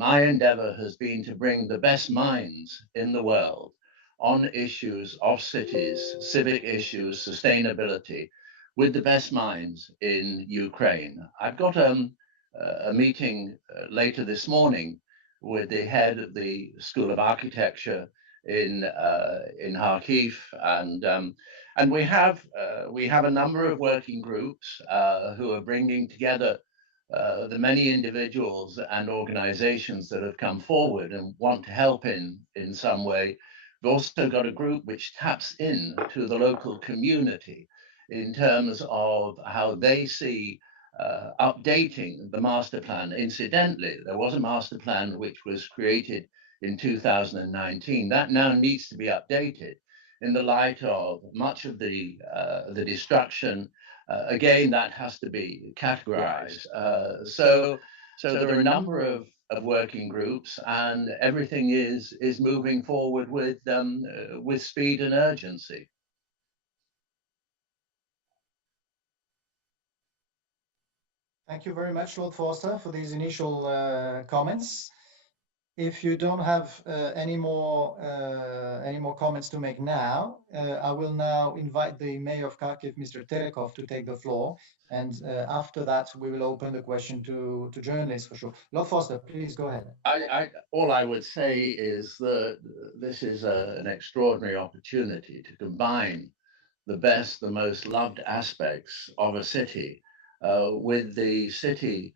my endeavor has been to bring the best minds in the world on issues of cities, civic issues, sustainability, with the best minds in Ukraine. I've got a meeting later this morning with the head of the School of Architecture in Kharkiv, and we have a number of working groups who are bringing together the many individuals and organizations that have come forward and want to help in some way. We've also got a group which taps in to the local community in terms of how they see updating the master plan. Incidentally, there was a master plan which was created in 2019. That now needs to be updated in the light of much of the destruction. Again, that has to be categorized. So there are a number of working groups, and everything is moving forward with speed and urgency. Thank you very much, Lord Forster, for these initial comments. If you don't have any more comments to make now, I will now invite the Mayor of Kharkiv, Mr. Terekov, to take the floor. And after that, we will open the question to journalists for sure. Lord Forster, please go ahead. All I would say is that this is an extraordinary opportunity to combine the best, the most loved aspects of a city with the city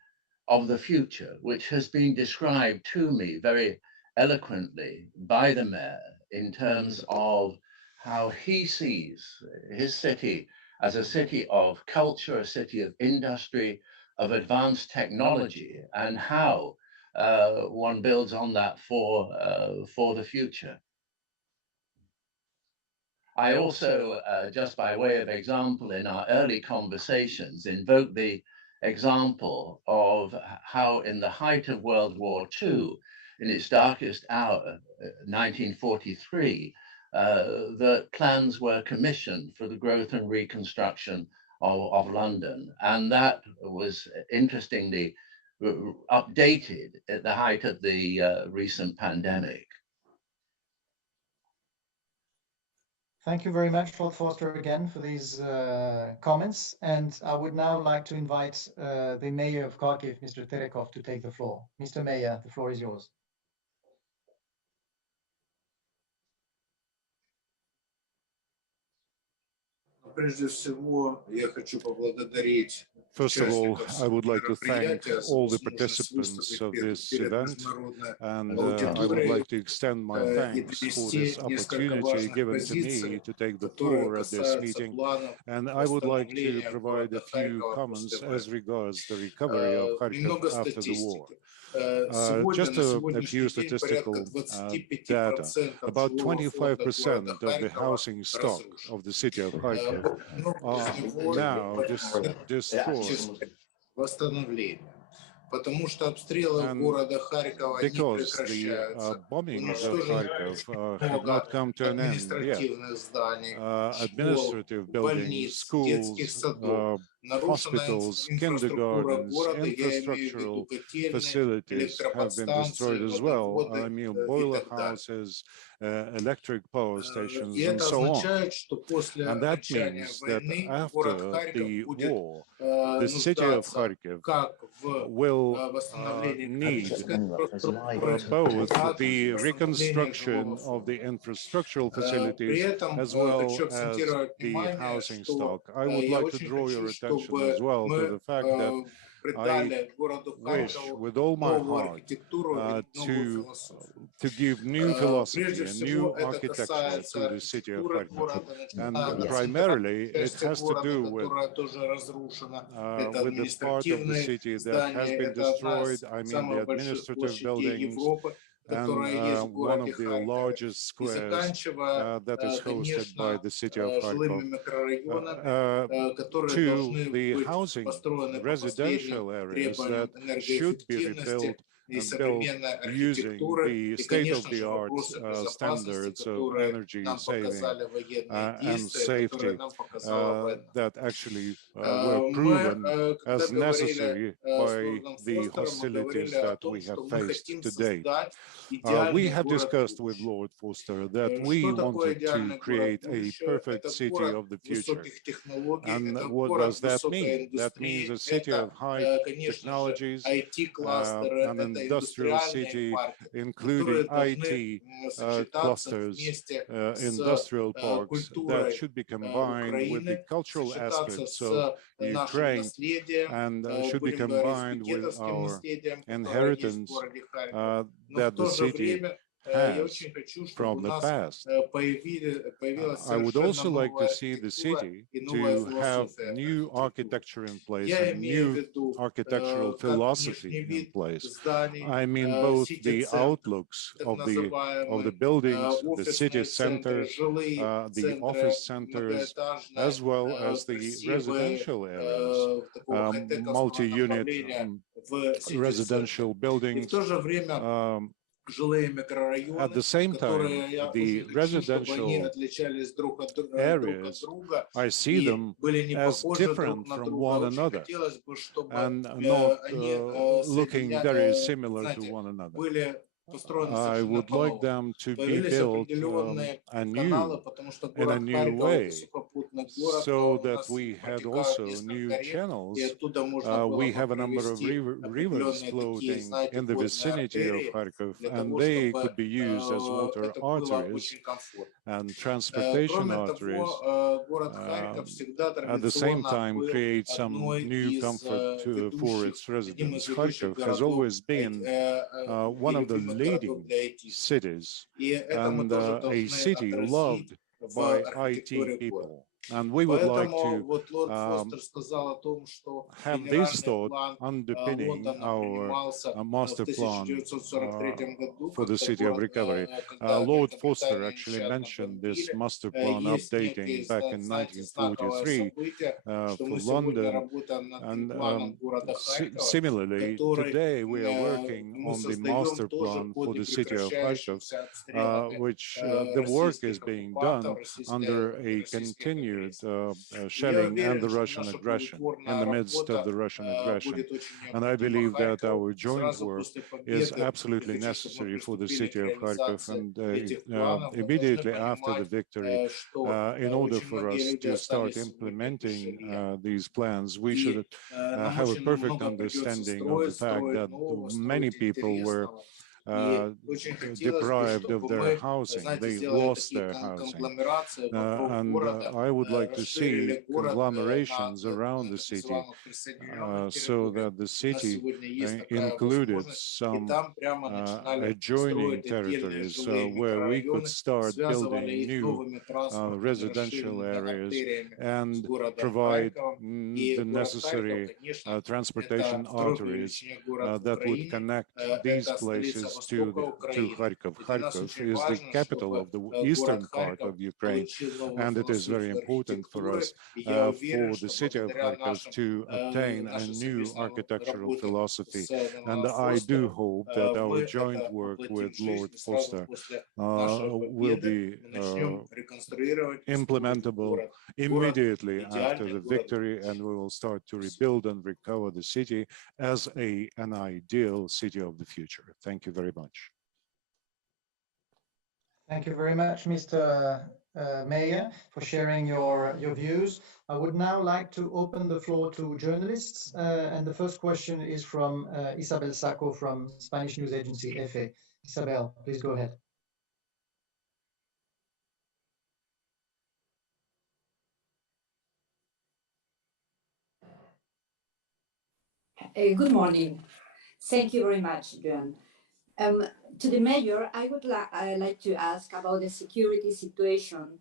of the future, which has been described to me very eloquently by the mayor in terms of how he sees his city as a city of culture, a city of industry, of advanced technology, and how one builds on that for the future. I also, just by way of example, in our early conversations, invoked the example of how in the height of World War II, in its darkest hour, 1943, that plans were commissioned for the growth and reconstruction of London. And that was interestingly updated at the height of the recent pandemic. Thank you very much, Lord Forster, again for these comments. And I would now like to invite the Mayor of Kharkiv, Mr. Terekov, to take the floor. Mr. Mayor, the floor is yours. First of all, I would like to thank all the participants of this event, and I would like to extend my thanks for this opportunity given to me to take the floor at this meeting. And I would like to provide a few comments as regards the recovery of Kharkiv after the war. Just a few statistical data. About 25% of the housing stock of the city of Kharkiv are now destroyed. Because the bombings of Kharkiv have not come to an end yet, administrative buildings, schools, hospitals, kindergartens, infrastructural facilities have been destroyed as well. I mean, boiler houses, electric power stations, and so on. And that means that after the war, the city of Kharkiv will need both the reconstruction of the infrastructural facilities as well as the housing stock. I would like to draw your attention as well to the fact that I wish with all my heart to give new philosophy and new architecture to the city of Kharkiv. And primarily it has to do with the part of the city that has been destroyed. I mean the administrative buildings, and one of the largest squares that is hosted by the city of Kharkov, to the housing residential areas that should be rebuilt built using the state-of-the-art standards of energy saving and safety that actually were proven as necessary by the hostilities that we have faced to date. We have discussed with Lord Foster that we wanted to create a perfect city of the future. And what does that mean? That means a city of high technologies, an industrial city, including IT clusters, industrial parks that should be combined with the cultural aspects of Ukraine and should be combined with our inheritance that the city has from the past. I would also like to see the city to have new architecture in place and new architectural philosophy in place. I mean both the outlooks of the buildings, the city center, the office centers, as well as the residential areas, multi-unit residential buildings. At the same time, the residential areas, I see them as different from one another and not looking very similar to one another. I would like them to be built anew, in a new way, so that we had also new channels. We have a number of rivers flowing in the vicinity of Kharkov, and they could be used as water arteries and transportation arteries. At the same time, create some new comfort for its residents. Kharkov has always been one of the leading cities and a city loved by IT people. And we would like to have this thought underpinning our master plan for the city of recovery. Lord Foster actually mentioned this master plan updating back in 1943 for London. And similarly, today we are working on the master plan for the city of Kharkov, which the work is being done under a continued shelling and the Russian aggression, in the midst of the Russian aggression. And I believe that our joint work is absolutely necessary for the city of Kharkov. And immediately after the victory, in order for us to start implementing these plans, we should have a perfect understanding of the fact that many people were deprived of their housing. They lost their housing. And I would like to see conglomerations around the city so that the city included some adjoining territories where we could start building new residential areas and provide the necessary transportation arteries that would connect these places to Kharkov. Kharkov is the capital of the eastern part of Ukraine, and it is very important for us, for the city of Kharkov to obtain a new architectural philosophy. And I do hope that our joint work with Lord Foster will be implementable immediately after the victory, and we will start to rebuild and recover the city as an ideal city of the future. Thank you very much. Thank you very much, Mr. Mayor, for sharing your views. I would now like to open the floor to journalists. And the first question is from Isabel Sacco from Spanish news agency EFE. Isabel, please go ahead. Good morning. Thank you very much, John. To the mayor, I would like to ask about the security situation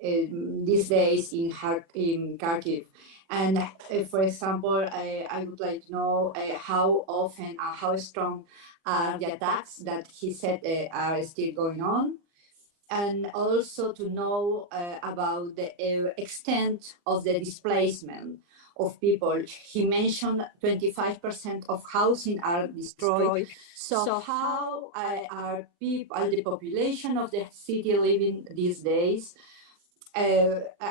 these days in Kharkiv. And for example, I would like to know how often and how strong are the attacks that he said are still going on. And also to know about the extent of the displacement of people. He mentioned 25% of housing are destroyed. So how are people, the population of the city living these days?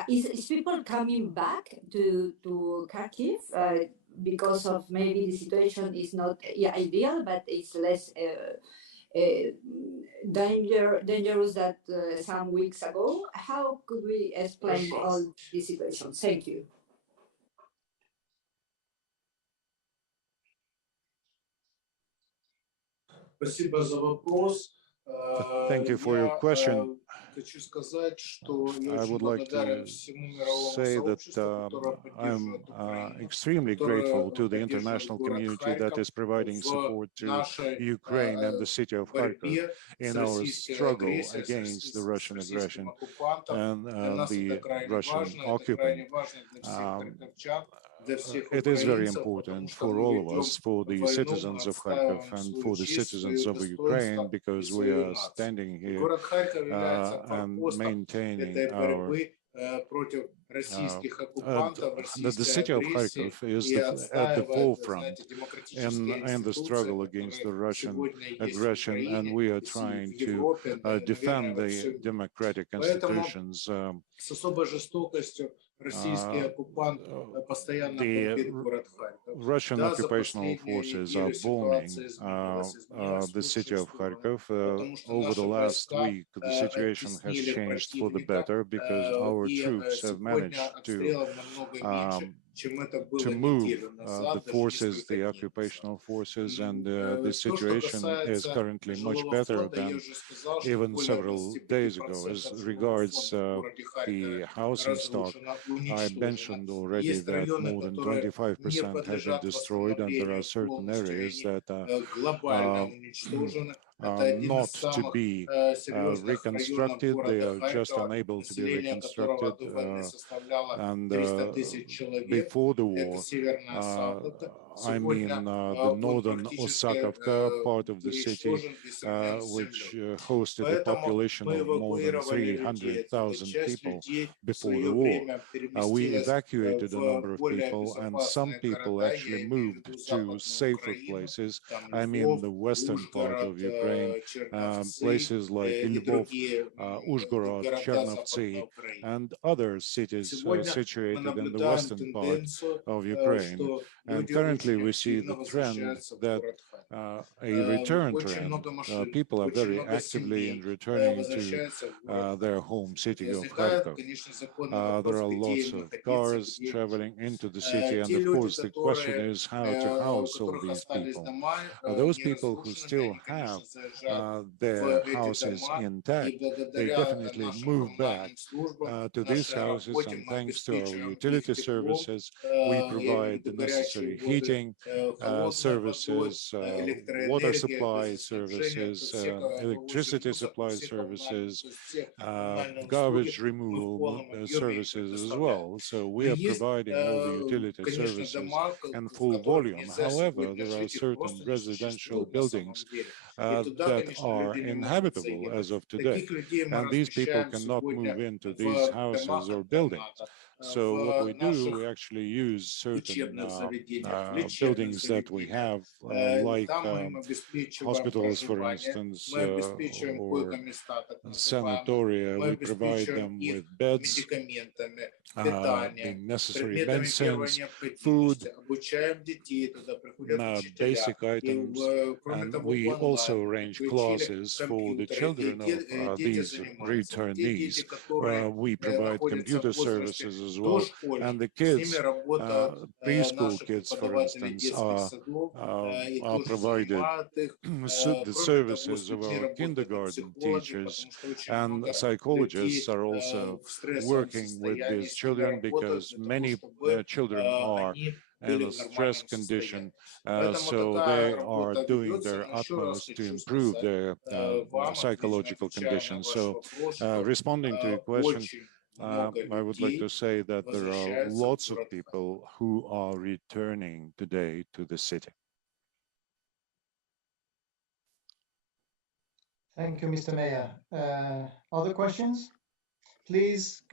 Is people coming back to Kharkiv because of maybe the situation is not ideal, but it's less dangerous than some weeks ago? How could we explain all this situation? Thank you. Thank you for your question. I would like to say that I'm extremely grateful to the international community that is providing support to Ukraine and the city of Kharkov in our struggle against the Russian aggression and the Russian occupant. It is very important for all of us, for the citizens of Kharkov and for the citizens of Ukraine, because we are standing here and maintaining our the city of Kharkov is at the forefront in the struggle against the Russian aggression, and we are trying to defend the democratic institutions. The Russian occupational forces are bombing the city of Kharkov. Over the last week, the situation has changed for the better because our troops have managed to move the forces, the occupational forces, and the situation is currently much better than even several days ago. As regards the housing stock, I mentioned already that more than 25% have been destroyed, and there are certain areas that not to be reconstructed. They are just unable to be reconstructed. And before the war, I mean the northern Osakivka part of the city, which hosted a population of more than 300,000 people before the war. We evacuated a number of people, and some people actually moved to safer places. I mean the western part of Ukraine, places like Lvov, Uzhgorod, Chernovtsi, and other cities situated in the western part of Ukraine. And currently we see the trend that a return trend. People are very actively in returning to their home city of Kharkov. There are lots of cars traveling into the city, and of course the question is how to house all these people. Those people who still have their houses intact, they definitely move back to these houses, and thanks to our utility services, we provide the necessary heating services, water supply services, electricity supply services, garbage removal services as well. So we are providing all the utility services in full volume. However, there are certain residential buildings that are inhabitable as of today, and these people cannot move into these houses or buildings. So what we do, we actually use certain buildings that we have, like hospitals, for instance, or sanatoria. We provide them with beds, the necessary medicines, food, basic items, and we also arrange classes for the children of these returnees. We provide computer services as well, and the kids, preschool kids, for instance, are provided the services of our kindergarten teachers, and psychologists are also working with these children because many children are in a stress condition, so they are doing their utmost to improve their psychological condition. So responding to your question, I would like to say that there are lots of people who are returning today to the city. Thank you, Mr. Mayor. Other questions? please,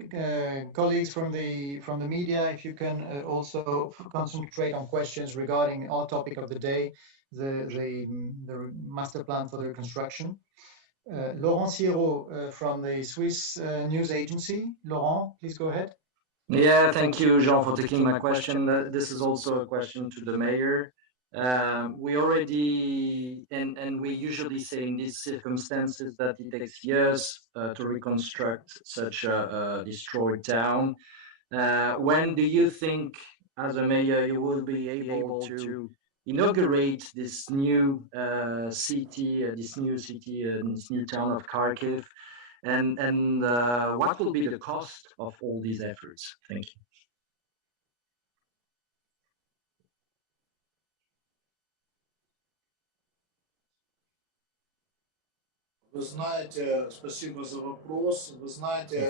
colleagues from the media, if you can also concentrate on questions regarding our topic of the day, the master plan for the reconstruction. Laurent Siro from the Swiss news agency. Laurent, please go ahead. Yeah, thank you, Jean, for taking my question. This is also a question to the mayor. We already, and we usually say in these circumstances that it takes years to reconstruct such a destroyed town. When do you think, as a mayor, you will be able to inaugurate this new city, this new town of Kharkiv? And what will be the cost of all these efforts? Thank you.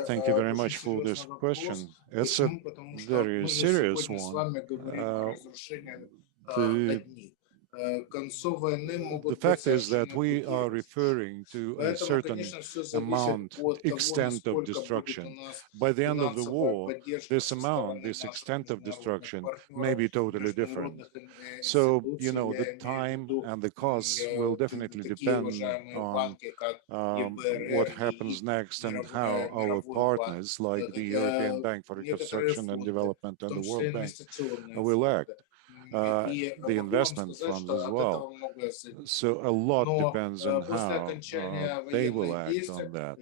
Thank you very much for this question. It's a very serious one. The fact is that we are referring to a certain amount, extent of destruction. By the end of the war, this amount, this extent of destruction may be totally different. So, you know, the time and the costs will definitely depend on what happens next and how our partners like the European Bank for Reconstruction and Development and the World Bank will act. The investment funds as well. So a lot depends on how they will act on that.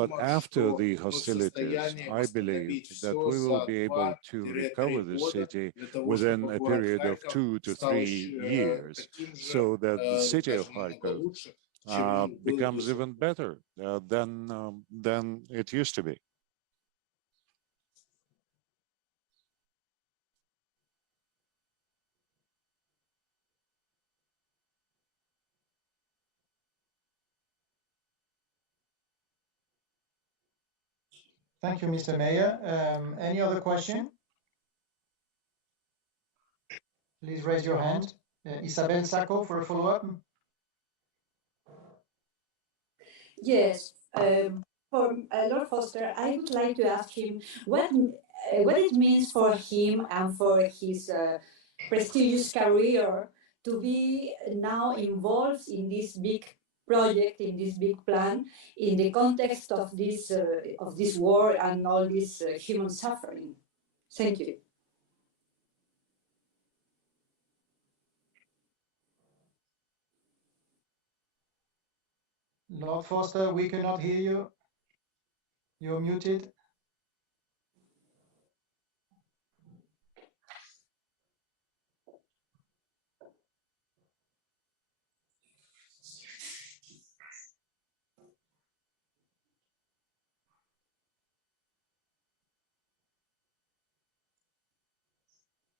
But after the hostilities, I believe that we will be able to recover the city within a period of 2 to 3 years, so that the city of Kharkov becomes even better than it used to be. Thank you, Mr. Mayor. Any other question? Please raise your hand. Isabel Sacco for a follow-up. Yes, for Lord Foster, I would like to ask him what it means for him and for his prestigious career to be now involved in this big project, in this big plan, in the context of this war and all this human suffering. Thank you. Lord Foster, we cannot hear you. You're muted.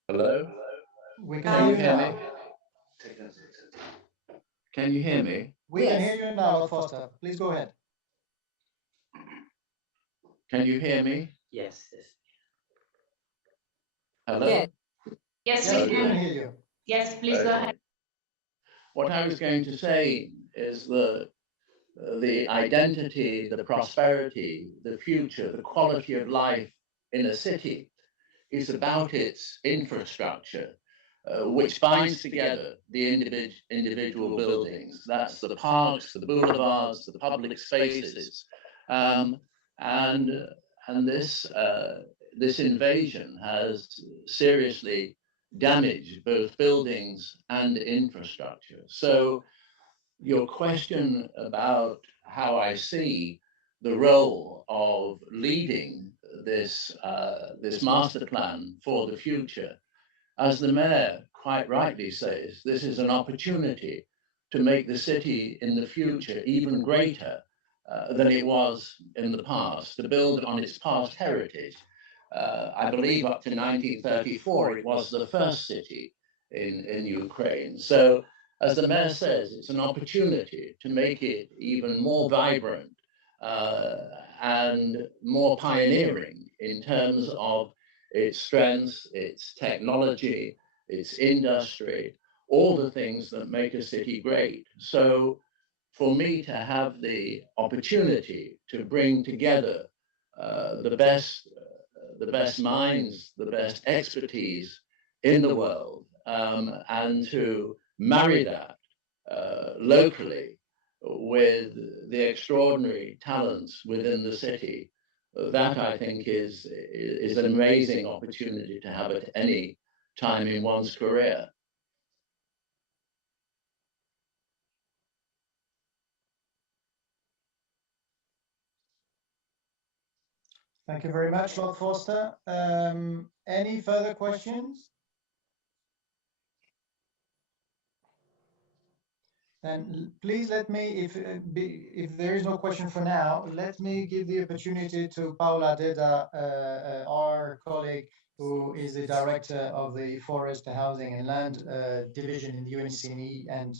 Hello? We can hear you now. Can you hear me? We can hear you now, Lord Foster. Please go ahead. Can you hear me? Yes. Hello? Yes. Yes, Yes, we we can can. hear you. Yes, please go ahead. What I was going to say is the identity, the prosperity, the future, the quality of life in a city is about its infrastructure, which binds together the individual buildings. That's the parks, the boulevards, the public spaces. And this invasion has seriously damaged both buildings and infrastructure. So your question about how I see the role of leading this master plan for the future, as the mayor quite rightly says, this is an opportunity to make the city in the future even greater than it was in the past, to build on its past heritage. I believe up to 1934, it was the first city in Ukraine. So, as the mayor says, it's an opportunity to make it even more vibrant and more pioneering in terms of its strengths, its technology, its industry, all the things that make a city great. So for me to have the opportunity to bring together the best minds, the best expertise in the world, and to marry that locally with the extraordinary talents within the city. That, I think, is an amazing opportunity to have at any time in one's career. Thank you very much, Lord Forster. Any further questions? Then please let me, if there is no question for now, let me give the opportunity to Paula Deda, our colleague, who is the director of the Forest, Housing and Land Division in the UNCME and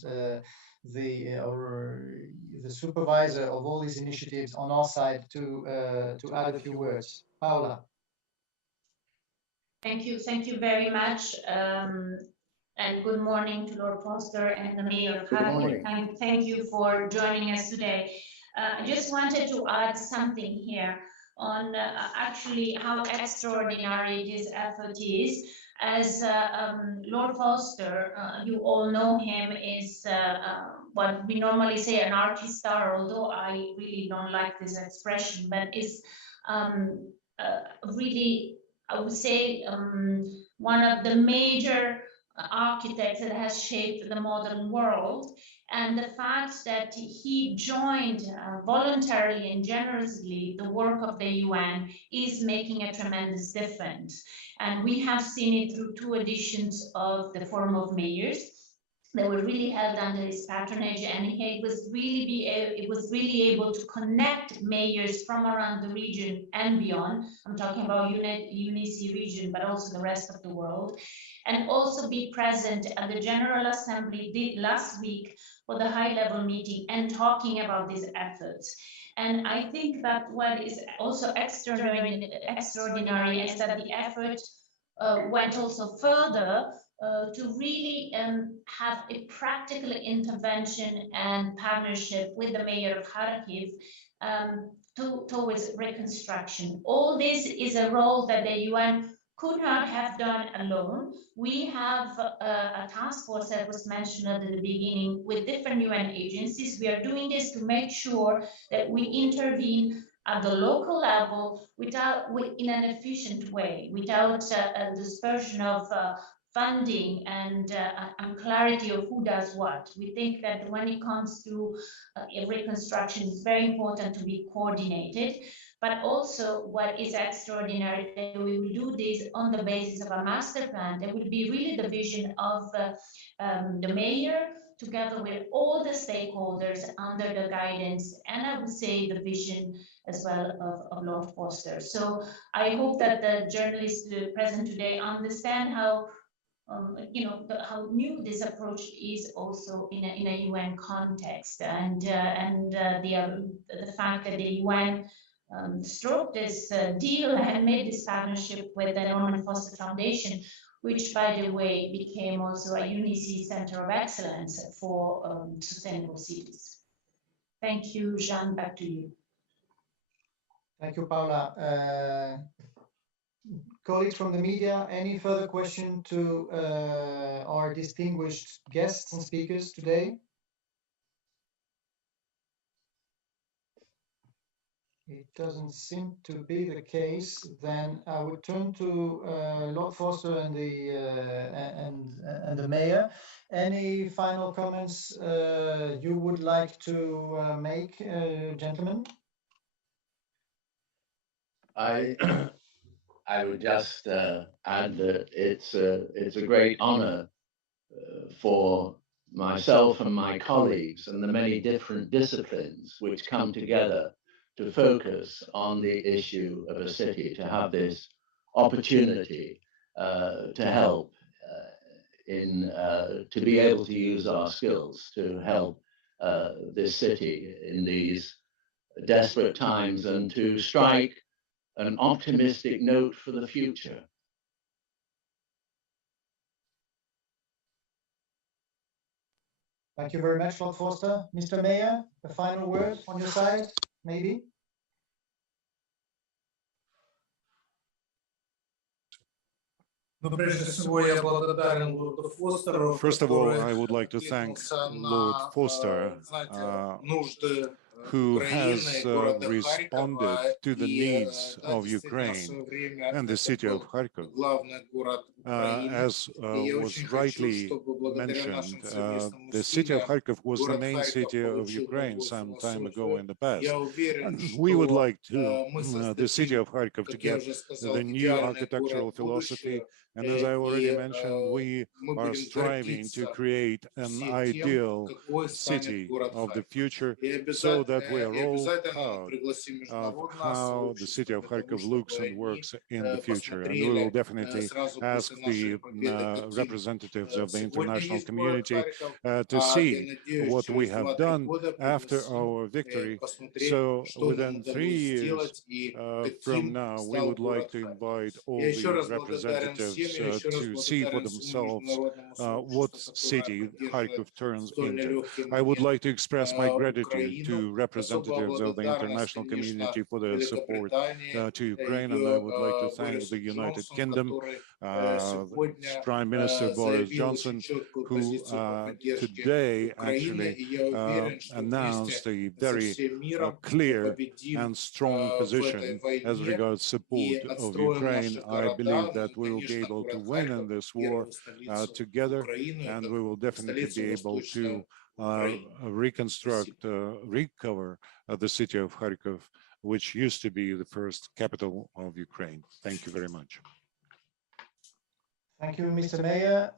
the supervisor of all these initiatives on our side, to add a few words. Paula. Thank you very much. And good morning to Lord Forster and the Mayor of Kharkiv. Thank you for joining us today. I just wanted to add something here on actually how extraordinary this effort is. As Lord Forster, you all know him, is what we normally say an artist star, although I really don't like this expression, but is really, I would say, one of the major architect that has shaped the modern world, and the fact that he joined voluntarily and generously the work of the UN is making a tremendous difference. And we have seen it through 2 editions of the Forum of Mayors that were really held under his patronage, and he was really able to connect mayors from around the region and beyond. I'm talking about UNICE region, but also the rest of the world, and also be present at the General Assembly last week for the high-level meeting and talking about these efforts. And I think that what is also extraordinary is that the effort went also further to really have a practical intervention and partnership with the mayor of Kharkiv towards reconstruction. All this is a role that the UN could not have done alone. We have a task force that was mentioned at the beginning with different UN agencies. We are doing this to make sure that we intervene at the local level in an efficient way, without a dispersion of funding and clarity of who does what. We think that when it comes to reconstruction, it's very important to be coordinated. But also what is extraordinary, that we will do this on the basis of a master plan. There will be really the vision of the mayor, together with all the stakeholders under the guidance, and I would say the vision as well of Lord Forster. So I hope that the journalists present today understand how how new this approach is also in a UN context, and the fact that the UN struck this deal and made this partnership with the Norman Foster Foundation, which, by the way, became also a UNICE Center of Excellence for Sustainable Cities. Thank you, Jean, back to you. Thank you, Paula. Colleagues from the media, any further question to our distinguished guests and speakers today? It doesn't seem to be the case. Then I would turn to Lord Forster and the mayor. Any final comments you would like to make, gentlemen? I would just add that it's a great honor for myself and my colleagues and the many different disciplines which come together to focus on the issue of a city, to have this opportunity to help to be able to use our skills to help this city in these desperate times, and to strike an optimistic note for the future. Thank you very much, Lord Forster. Mr. Mayor, a final word on your side, maybe? First of all, I would like to thank Lord Foster, who has responded to the needs of Ukraine and the city of Kharkov. As was rightly mentioned, the city of Kharkov was the main city of Ukraine some time ago in the past. And we would like to, the city of Kharkov to get the new architectural philosophy. And as I already mentioned, we are striving to create an ideal city of the future so that we are all proud of how the city of Kharkov looks and works in the future. And we will definitely ask the representatives of the international community to see what we have done after our victory. So within 3 years from now, we would like to invite all the representatives to see for themselves what city Kharkov turns into. I would like to express my gratitude to representatives of the international community for their support to Ukraine, and I would like to thank the United Kingdom, Prime Minister Boris Johnson, who today actually announced a very clear and strong position as regards support of Ukraine. I believe that we will be able to win in this war together, and we will definitely be able to reconstruct, recover the city of Kharkov, which used to be the first capital of Ukraine. Thank you very much. Thank you, Mr. Mayor.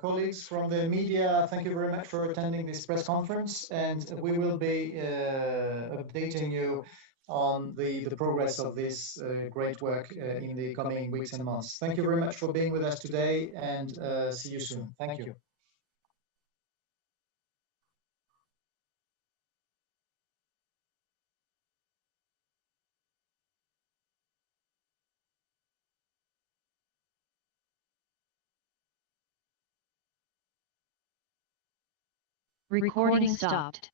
Colleagues from the media, thank you very much for attending this press conference, and we will be updating you on the progress of this great work in the coming weeks and months. Thank you very much for being with us today, and see you soon. Thank you. Recording stopped.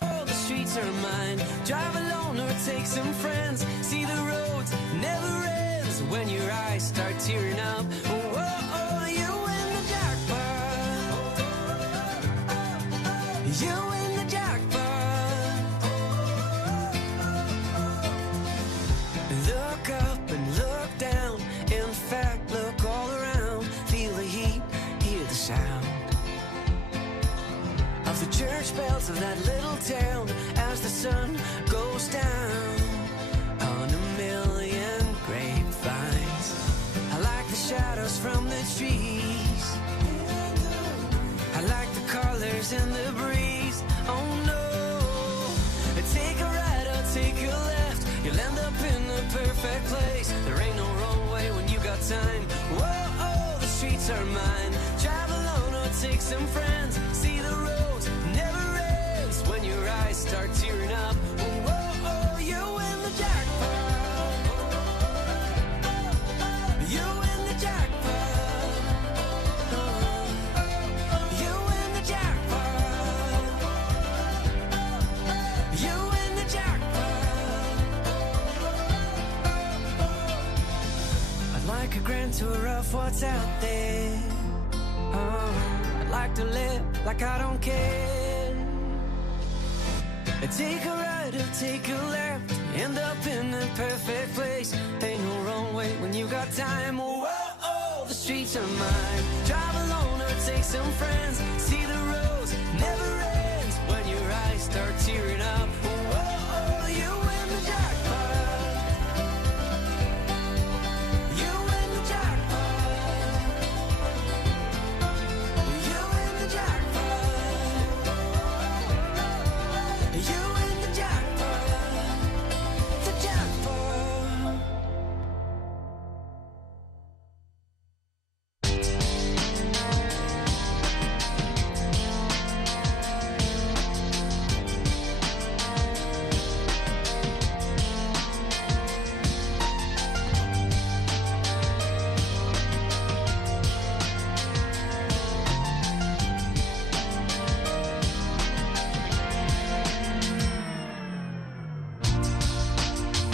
Oh, the streets are mine. Drive alone or take some friends. See the roads never ends when your eyes start tearing up. Oh, oh, you win the jackpot. You win the jackpot. Look up and look down. In fact, look all around. Feel the heat, hear the sound of the church bells of that little town as the sun goes down on a million grapevines. I like the shadows from the trees. I like the colors in the breeze. Oh no, take a right or take a left. You'll end up in the perfect place. There ain't no wrong way when you got time. Whoa, oh, the streets are mine. Drive alone or take some friends. See the roads never ends when your eyes start tearing up. Whoa, oh, you win the jackpot. You win the jackpot. You win the jackpot. You win the jackpot. I'd like a grand tour of what's out there. I'd like to live like I don't care. Take a right or take a left. End up in the perfect place. Ain't no wrong way when you got time. Whoa, oh, the streets are mine. Drive alone or take some friends. See the roads never ends when your eyes start tearing up. Whoa, oh, you win the jackpot. You win the jackpot. You win the jackpot. You win the jackpot. The jackpot.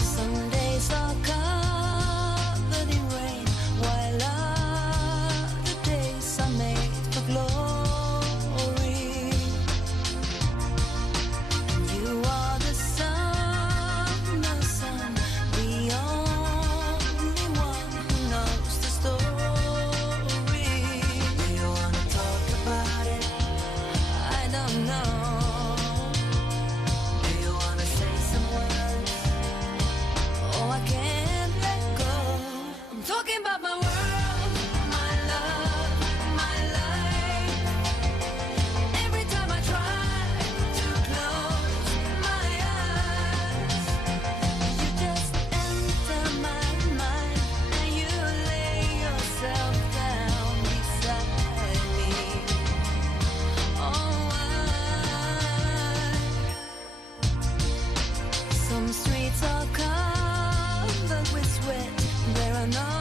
Some days are covered in rain, while other days are made for glory. You are the sun, the only one who knows the story. Do you wanna talk about it? I don't know. Do you wanna say some words? Oh, I can't let go. I'm talking about my world, my love, my life. Every time I try to close my eyes, you just enter my mind and you lay yourself down beside me. Oh, some streets are covered with sweat. There are no